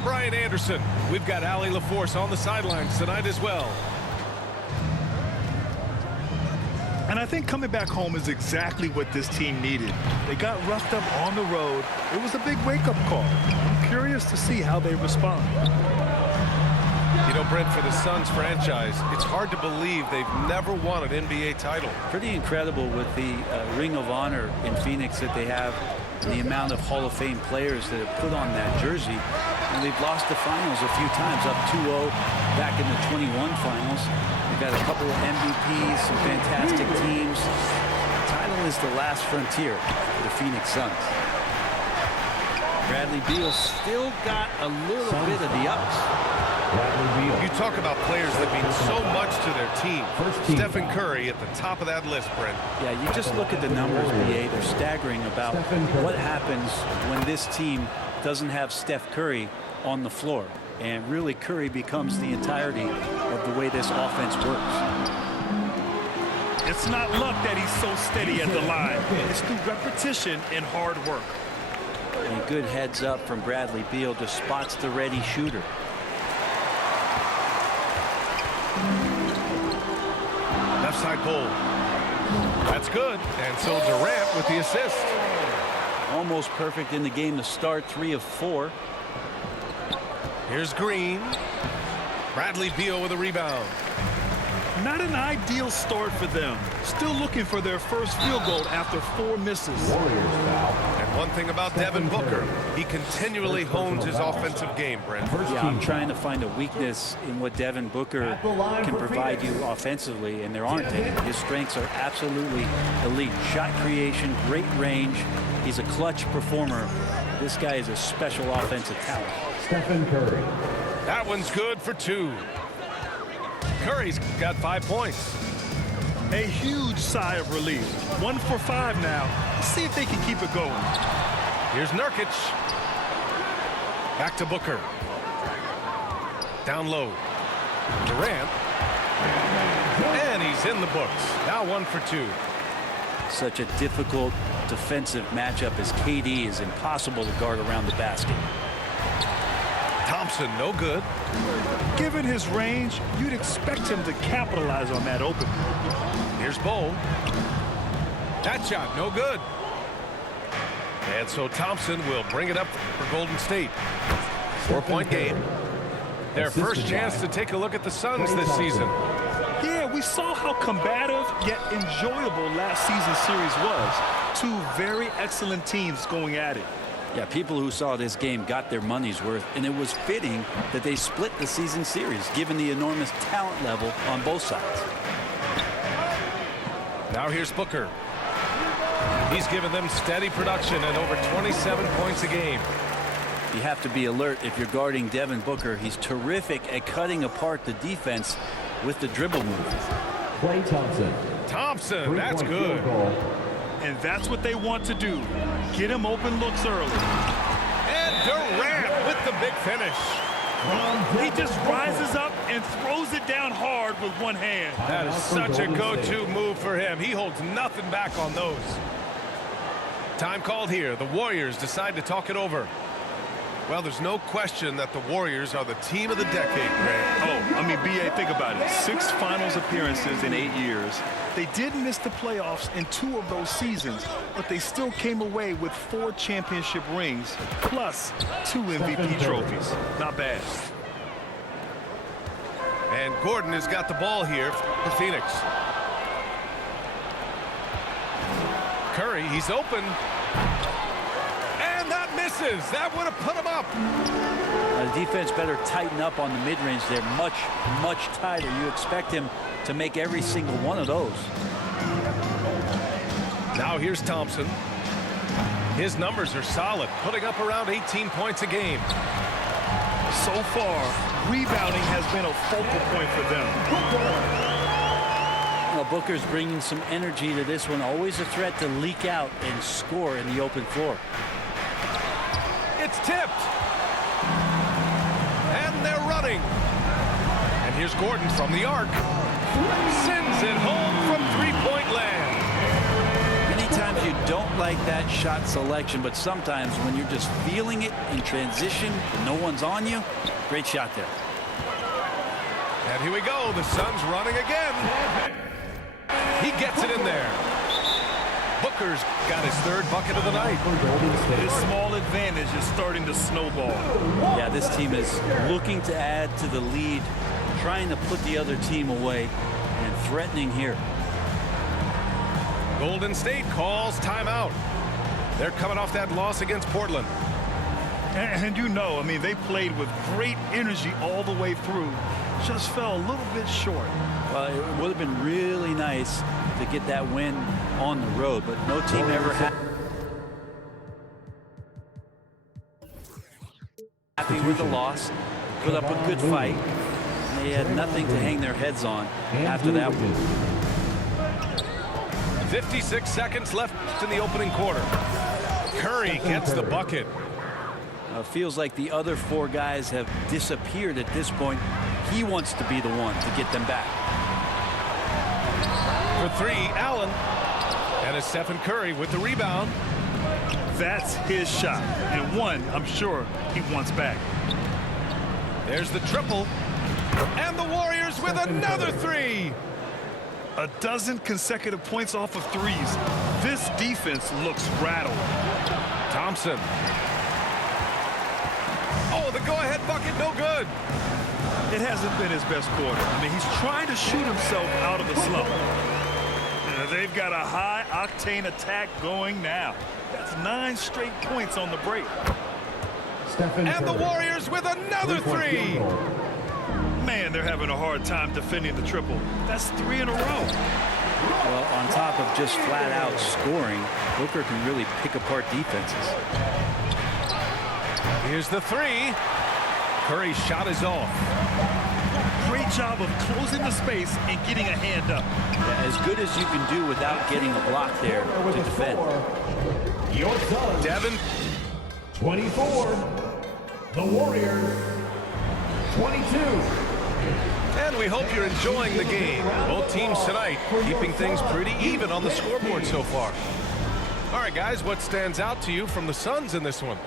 I'm Brian Anderson. We've got Allie LaForce on the sidelines tonight as well. And I think coming back home is exactly what this team needed. They got roughed up on the road. It was a big wake-up call. I'm curious to see how they respond. You know, Brent, for the Suns franchise, it's hard to believe they've never won an NBA title. Pretty incredible with the Ring of Honor in Phoenix that they have, and the amount of Hall of Fame players that have put on that jersey. And they've lost the finals a few times, up 2-0 back in the 21 finals. They've got a couple of MVPs, some fantastic teams. The title is the last frontier for the Phoenix Suns. Bradley Beal still got a little bit of the ups. You talk about players that mean so much to their team. Stephen Curry at the top of that list, Brent. Yeah, you just look at the numbers, BA. They're staggering about what happens when this team doesn't have Steph Curry on the floor. And really, Curry becomes the entirety of the way this offense works. It's not luck that he's so steady at the line. It's through repetition and hard work. A good heads up from Bradley Beal, just spots the ready shooter. Left side pull. That's good. And so Durant with the assist. Almost perfect in the game to start, 3 of 4. Here's Green. Bradley Beal with a rebound. Not an ideal start for them. Still looking for their first field goal after 4 misses. And one thing about Devin Booker, he continually hones his offensive game, Brent. Yeah, I'm trying to find a weakness in what Devin Booker can provide you offensively, and there aren't any. His strengths are absolutely elite. Shot creation, great range. He's a clutch performer. This guy is a special offensive talent. Stephen Curry. That one's good for 2. Curry's got 5 points. A huge sigh of relief. 1 for 5 now. Let's see if they can keep it going. Here's Nurkic. Back to Booker. Down low. Durant. And he's in the books. Now 1 for 2. Such a difficult defensive matchup as KD is impossible to guard around the basket. Thompson, no good. Given his range, you'd expect him to capitalize on that opening. Here's Bol. That shot, no good. And so Thompson will bring it up for Golden State. 4-point game. Their first chance to take a look at the Suns this season. Yeah, we saw how combative yet enjoyable last season's series was. 2 very excellent teams going at it. Yeah, people who saw this game got their money's worth, and it was fitting that they split the season series, given the enormous talent level on both sides. Now here's Booker. He's given them steady production at over 27 points a game. You have to be alert if you're guarding Devin Booker. He's terrific at cutting apart the defense with the dribble move. Klay Thompson. Thompson, that's good. And that's what they want to do. Get him open looks early. And Durant with the big finish. He just rises up and throws it down hard with one hand. That is such a go-to move for him. He holds nothing back on those. Time called here. The Warriors decide to talk it over. Well, there's no question that the Warriors are the team of the decade, Grant. Oh, I mean, B.A., think about it. 6 finals appearances in 8 years. They did miss the playoffs in 2 of those seasons, but they still came away with 4 championship rings, plus 2 MVP trophies. Not bad. And Gordon has got the ball here for Phoenix. Curry, he's open. And that misses. That would have put him up. The defense better tighten up on the mid-range. They're much, much tighter. You expect him to make every single one of those. Now here's Thompson. His numbers are solid, putting up around 18 points a game. So far, rebounding has been a focal point for them. Well, Booker's bringing some energy to this one. Always a threat to leak out and score in the open floor. It's tipped. And they're running. And here's Gordon from the arc. Sends it home from three-point land. Anytime you don't like that shot selection, but sometimes when you're just feeling it in transition, no one's on you, great shot there. And here we go. The Suns running again. He gets it in there. Booker's got his third bucket of the night. This small advantage is starting to snowball. Yeah, this team is looking to add to the lead, trying to put the other team away, and threatening here. Golden State calls timeout. They're coming off that loss against Portland. And you know, I mean, they played with great energy all the way through. Just fell a little bit short. Well, it would have been really nice to get that win on the road, but no team ever had. Happy with the loss, put up a good fight. They had nothing to hang their heads on after that one. 56 seconds left in the opening quarter. Curry gets the bucket. Feels like the other four guys have disappeared at this point. He wants to be the one to get them back. For three, Allen. And it's Stephen Curry with the rebound. That's his shot. And one, I'm sure, he wants back. There's the triple. And the Warriors with another three. A dozen consecutive points off of threes. This defense looks rattled. Thompson. Oh, the go-ahead bucket, no good. It hasn't been his best quarter. I mean, he's trying to shoot himself out of the slump. They've got a high-octane attack going now. That's 9 straight points on the break. And the Warriors with another three. Man, they're having a hard time defending the triple. That's 3 in a row. Well, on top of just flat-out scoring, Booker can really pick apart defenses. Here's the three. Curry's shot is off. Great job of closing the space and getting a hand up. Yeah, as good as you can do without getting a block there to defend. Your Suns, Devin. 24. The Warriors, 22. And we hope you're enjoying the game. Both teams tonight keeping things pretty even on the scoreboard so far. All right, guys, what stands out to you from the Suns in this one?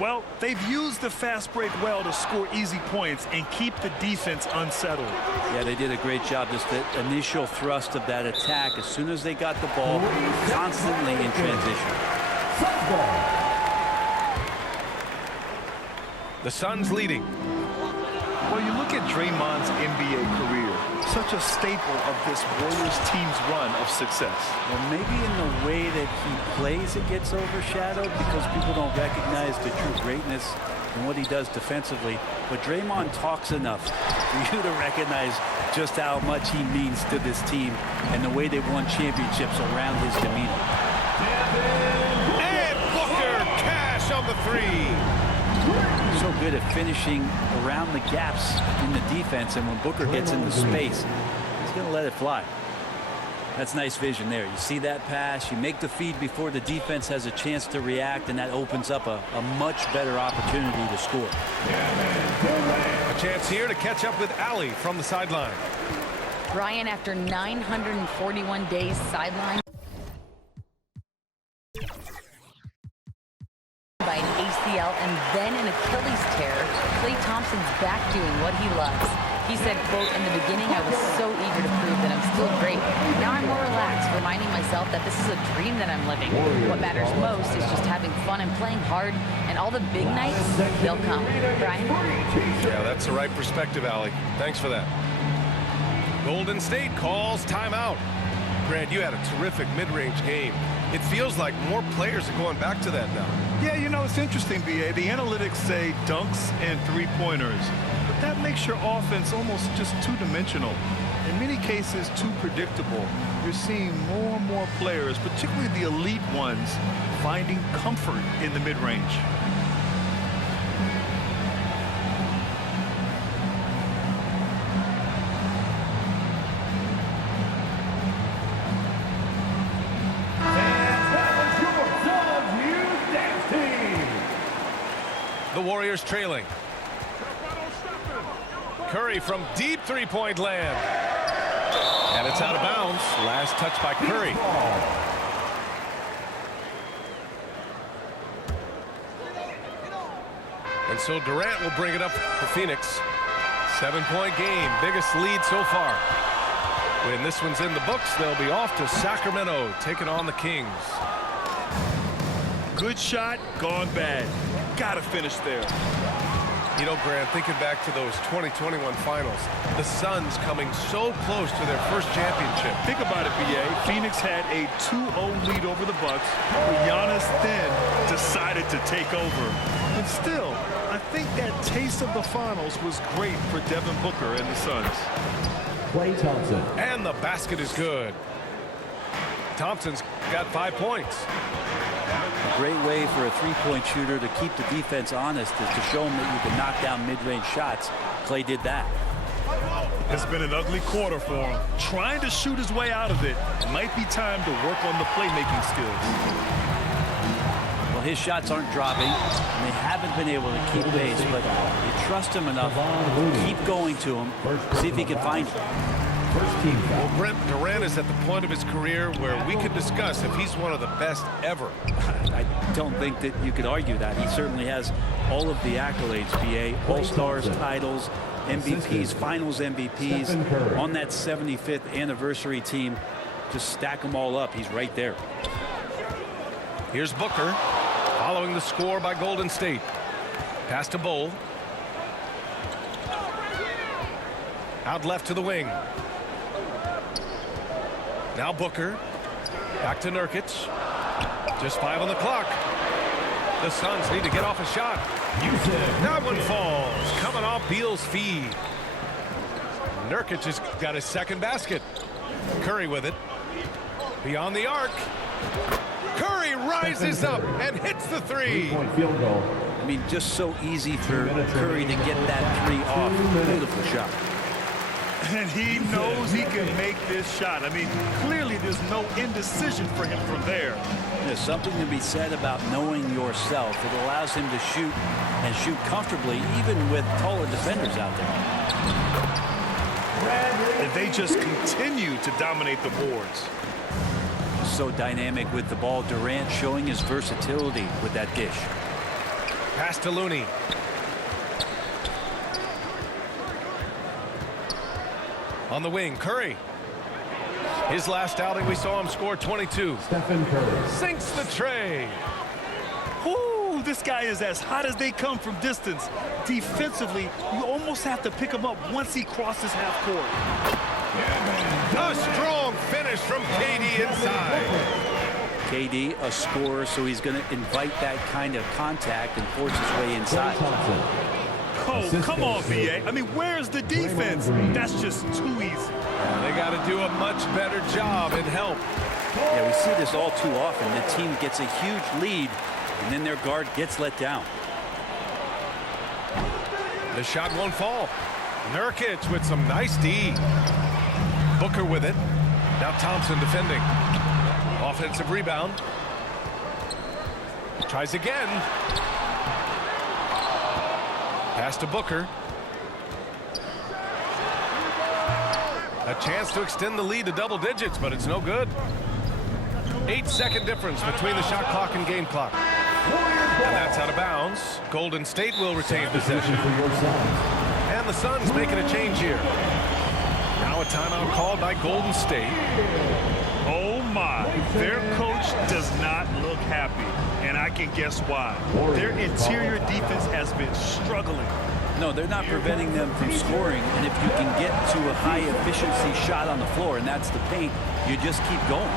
Well, they've used the fast break well to score easy points and keep the defense unsettled. Yeah, they did a great job. Just the initial thrust of that attack, as soon as they got the ball, constantly in transition. The Suns leading. Well, you look at Draymond's NBA career, such a staple of this Warriors team's run of success. Well, maybe in the way that he plays it gets overshadowed because people don't recognize the true greatness and what he does defensively. But Draymond talks enough for you to recognize just how much he means to this team and the way they've won championships around his demeanor. And Booker, cash on the three. So good at finishing around the gaps in the defense, and when Booker gets into space, he's going to let it fly. That's nice vision there. You see that pass, you make the feed before the defense has a chance to react, and that opens up a much better opportunity to score. A chance here to catch up with Allie from the sideline. Ryan, after 941 days sidelined by an ACL and then an Achilles tear, Klay Thompson's back doing what he loves. He said, quote, "In the beginning, I was so eager to prove that I'm still great. Now I'm more relaxed, reminding myself that this is a dream that I'm living. What matters most is just having fun and playing hard, and all the big nights, they'll come." Brian? Yeah, that's the right perspective, Allie. Thanks for that. Golden State calls timeout. Grant, you had a terrific mid-range game. It feels like more players are going back to that now. Yeah, you know, it's interesting, B.A. The analytics say dunks and three-pointers, but that makes your offense almost just two-dimensional. In many cases, too predictable. You're seeing more and more players, particularly the elite ones, finding comfort in the mid-range. The Warriors trailing. Curry from deep three-point land. And it's out of bounds. Last touch by Curry. And so Durant will bring it up for Phoenix. 7-point game, biggest lead so far. When this one's in the books, they'll be off to Sacramento, taking on the Kings. Good shot, gone bad. Gotta finish there. You know, Grant, thinking back to those 2021 finals, the Suns coming so close to their first championship. Think about it, B.A. Phoenix had a 2-0 lead over the Bucks, but Giannis then decided to take over. But still, I think that taste of the finals was great for Devin Booker and the Suns. Klay Thompson. And the basket is good. Thompson's got 5 points. A great way for a three-point shooter to keep the defense honest is to show them that you can knock down mid-range shots. Klay did that. It's been an ugly quarter for him. Trying to shoot his way out of it. Might be time to work on the playmaking skills. Well, his shots aren't dropping, and they haven't been able to keep pace, but you trust him enough. Keep going to him. See if he can find it. First team foul. Well, Brent, Durant is at the point of his career where we can discuss if he's one of the best ever. I don't think that you could argue that. He certainly has all of the accolades, BA, All-Stars, titles, MVPs, Finals MVPs, on that 75th anniversary team. Just stack them all up. He's right there. Here's Booker, following the score by Golden State. Pass to Bull. Out left to the wing. Now Booker. Back to Nurkic. Just 5 on the clock. The Suns need to get off a shot. That one falls. Coming off Beal's feed. Nurkic has got his second basket. Curry with it. Beyond the arc. Curry rises up and hits the three. 3-point field goal. I mean, just so easy for Curry to get that three off. Beautiful shot. And he knows he can make this shot. I mean, clearly there's no indecision for him from there. There's something to be said about knowing yourself. It allows him to shoot and shoot comfortably, even with taller defenders out there. And they just continue to dominate the boards. So dynamic with the ball. Durant showing his versatility with that dish. Pass to Looney. On the wing, Curry. His last outing, we saw him score 22. Stephen Curry. Sinks the tray. Whoo, this guy is as hot as they come from distance. Defensively, you almost have to pick him up once he crosses half court. A strong finish from KD inside. KD, a scorer, so he's going to invite that kind of contact and force his way Klay inside. Thompson. Oh, come on, B.A. I mean, where's the defense? That's just too easy. They got to do a much better job in help. Yeah, we see this all too often. The team gets a huge lead, and then their guard gets let down. The shot won't fall. Nurkic with some nice D. Booker with it. Now Thompson defending. Offensive rebound. Tries again. Pass to Booker. A chance to extend the lead to double digits, but it's no good. 8-second difference between the shot clock and game clock. And that's out of bounds. Golden State will retain possession. And the Suns making a change here. Now a timeout called by Golden State. Oh, my. Their coach does not look happy, and I can guess why. Their interior defense has been struggling. No, they're not preventing them from scoring, and if you can get to a high-efficiency shot on the floor, and that's the paint, you just keep going.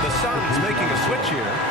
The Suns making a switch here.